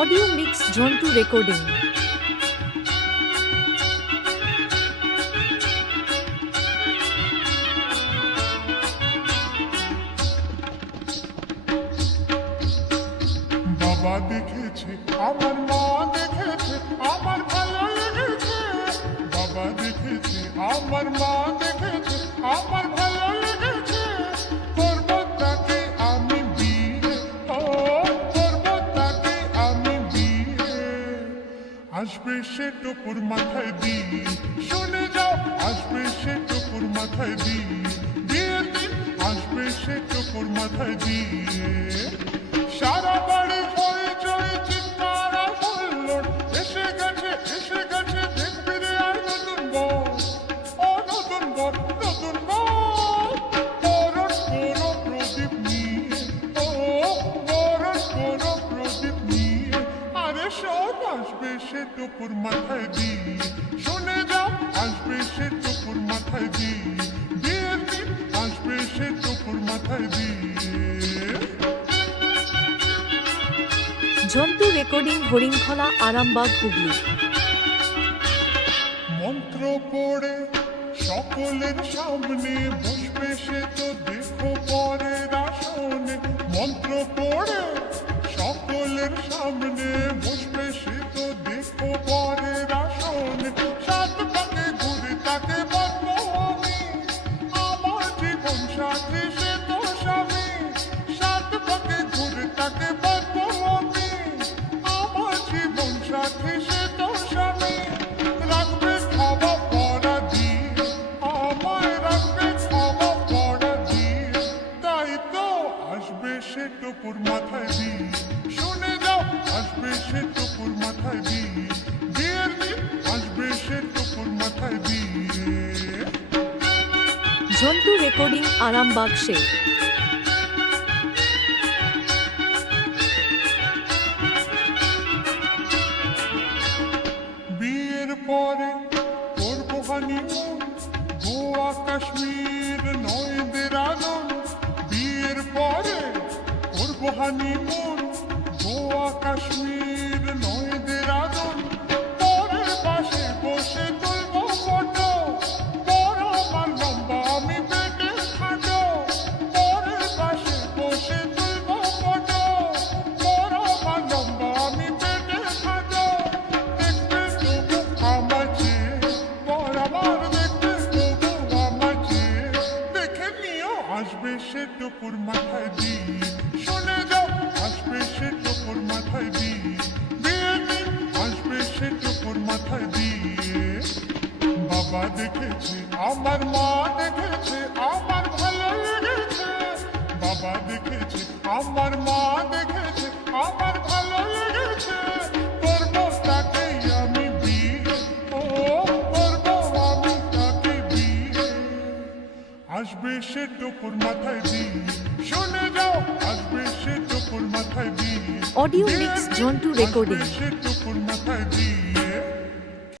Audio mix Jhantu recording. বাবা দেখেছে, আমার মা দেখেছে, আমার ভালো লেগেছে। বাবা দেখেছে, আমার মা দেখেছে, আমার ভালো লেগেছে। করব তাকে আমি বিয়ে, ও করব তাকে আমি বিয়ে। আসবে সে টুকুর মাথায় দিয়ে, শুনে যাও, আসবে সে টুকুর মাথায় দিয়ে। বিয়ের দিন আসবে সে টুকুর মাথায় দিয়ে। সারা বাড়ি হইচই চিৎকার আর হুল্লোড়। এসে গেছে দেখবি রে আর নতুন বর। ও নতুন বর, নতুন বর। বরণ করো প্রদীপ নিয়ে, ও বরণ করো প্রদীপ নিয়ে। আরে সব আসবে সে টুকুর মাথায় দিয়ে, শুনে যাও, আসবে সে টুকুর মাথায় দিয়ে। বিয়ের দিন আসবে সে টুকুর মাথায় দিয়ে। ঝন্টু রেকর্ডিং, হরিণখলা, আরামবাগ, হুগলি। মন্ত্র পড়ে সকলের সামনে বসবে সে তো দেখো পরের আসনে। মন্ত্র পড়ে সকলের সামনে বসবে সে তো দেখো পরের আসনে। সাত পাকে ঘুরে তাকে বলবো আমি, আমার জীবন সাথী সে তো স্বামী। সাত পাকে ঘুরে তাকে বলবো আমি, আমার জীবন সাথী সে তো স্বামী। রাখবে খাওয়া পড়া দিয়ে, আমায় রাখবে খাওয়া পড়া দিয়ে। তাই তো আসবে সে টুকুর মাথায় দিয়ে, শুনে যাও, আসবে সে টুকুর মাথায় দিয়ে। বিয়ের দিন আসবে সে টুকুর মাথায় দিয়ে। ঝন্টু রেকর্ডিং, আরামবাগ, সে। বিয়ের পরে করবো হানিমুন, গোয়া কাশ্মীর নয় দেরাদুন। বিয়ের পরে করবো হানিমুন, গোয়া কাশ্মীর নয় দেরাদুন। পরের পাশে বসে তুলবো ফটো, বড় আমার লম্বা আমি পেটে খাটো। পরের পাশে বসে তুলবো ফটো, বড় আমার লম্বা আমি পেটে খাটো। দেখবে তবু আমার চেয়ে, বর আমার দেখবে তবু আমার চেয়ে। দেখে নিও, আসবে সে টুকুর মাথায় দিয়ে, শুনে যাও, আসবে সে টুকুর মাথায় দিয়ে। বিয়ের দিন আসবে সে টুকুর মাথায় দিয়ে। বাবা দেখেছে, আমার মা দেখেছে, আমার ভালো লেগেছে। বাবা দেখেছে, আমার মা দেখেছে, আমার ভালো লেগেছে। করব তাকেই আমি বিয়ে, ও করব আমি তাকে বিয়ে। আসবে সে টুকুর মাথায় দিয়ে, শুনে যাও, আসবে সে টুকুর মাথায় দিয়ে। Audio mix Jhantu recording. আসবে সে টুকুর মাথায় দিয়ে।